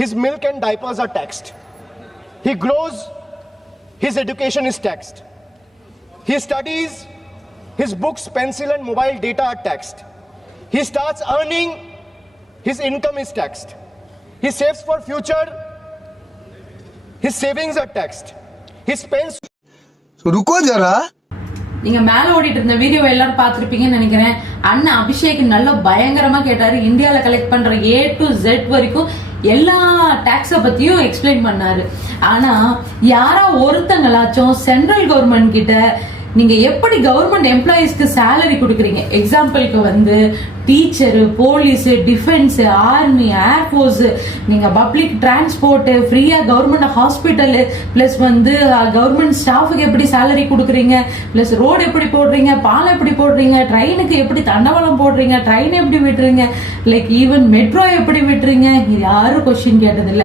his milk and diapers are taxed. He grows, his education is taxed. He studies, his books, pencil and mobile data are taxed. He starts earning, his income is taxed. He saves for future, his savings are taxed. He spends. So रुको जरा. நீங்க மேல ஓடிட்டு இருந்த video எல்லாரும் பார்த்திருப்பீங்கன்னு நினைக்கிறேன். அண்ணா அபிஷேக் நல்ல பயங்கரமா கேட்டாரு. இந்தியால கலெக்ட் பண்ற A to Z வரைக்கும் எல்லா டாக்ஸ பத்தியும் எக்ஸ்பிளைன் பண்ணாரு. ஆனா யாரா ஒருத்தங்களாச்சும் சென்ட்ரல் கவர்மெண்ட் கிட்ட நீங்க எப்படி கவர்மெண்ட் எம்ப்ளாயிஸ்க்கு சேலரி கொடுக்குறீங்க, எக்ஸாம்பிளுக்கு வந்து teacher, police, defence, army, air force, நீங்க பப்ளிக் டிரான்ஸ்போர்ட், ஃப்ரீயா கவர்மெண்ட் ஹாஸ்பிட்டல், பிளஸ் வந்து கவர்மெண்ட் ஸ்டாஃபுக்கு எப்படி சேலரி கொடுக்குறீங்க, பிளஸ் ரோடு எப்படி போடுறீங்க, பாலம் எப்படி போடுறீங்க, ட்ரெயினுக்கு எப்படி தண்டவாளம் போடுறீங்க, ட்ரெயின் எப்படி விட்டுறீங்க, லைக் ஈவன் மெட்ரோ எப்படி விட்டுறீங்க, இது யாரும் கொஸ்டின் கேட்டதில்லை.